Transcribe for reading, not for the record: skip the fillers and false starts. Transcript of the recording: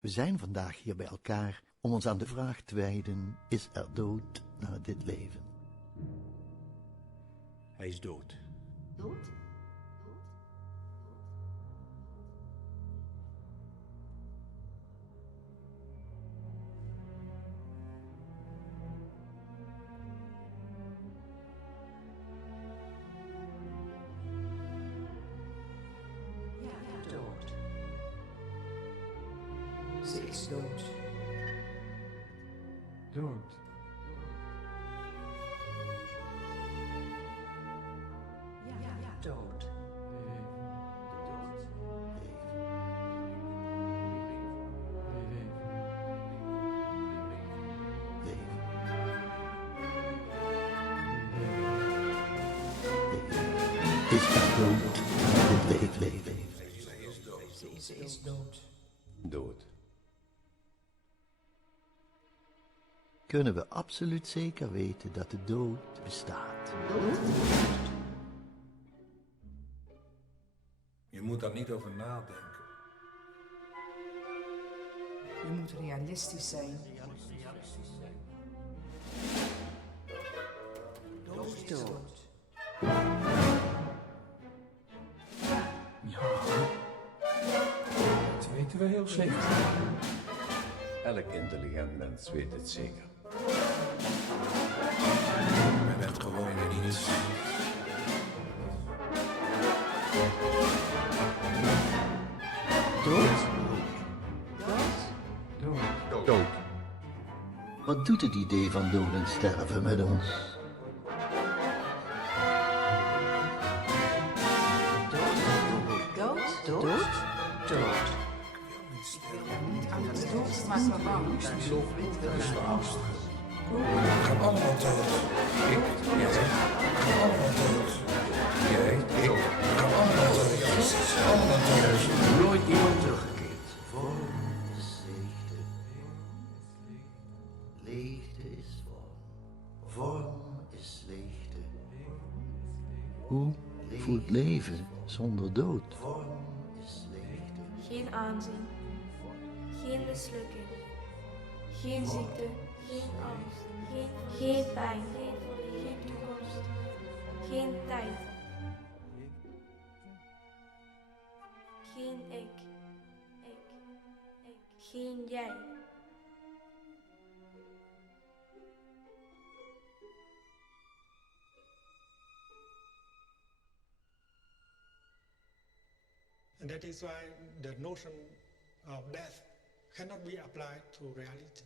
We zijn vandaag hier bij elkaar om ons aan de vraag te wijden: is er dood na dit leven? Hij is dood. Dood? Ja, dood. Ze is dood. Dood. Ja, dood. Is er dood na dit leven? Ze is dood. Dood. Kunnen we absoluut zeker weten dat de dood bestaat? Je moet daar niet over nadenken. Je moet realistisch zijn. Dood is dood. Ja. Dat weten we heel zeker. Elk intelligent mens weet het zeker. Je bent gewoon niets. Dood? Dood. Dood. Wat doet het idee van dood en sterven met ons? Dood? Dood? Dood. Niet angst, dood, maar verwarring. We gaan allemaal dood. Ik, jij, we gaan allemaal dood. Jij, ik, we gaan allemaal dood. Allemaal dood. Nooit iemand teruggekeerd. Vorm is leegte. Leegte is vorm. Vorm is leegte. Hoe voelt leven zonder dood? Vorm is leegte. Geen aanzien, geen mislukking, geen ziekte, geen angst, geen pijn, geen toekomst, geen tijd, geen ik, geen jij. And that is why the notion of death cannot be applied to reality.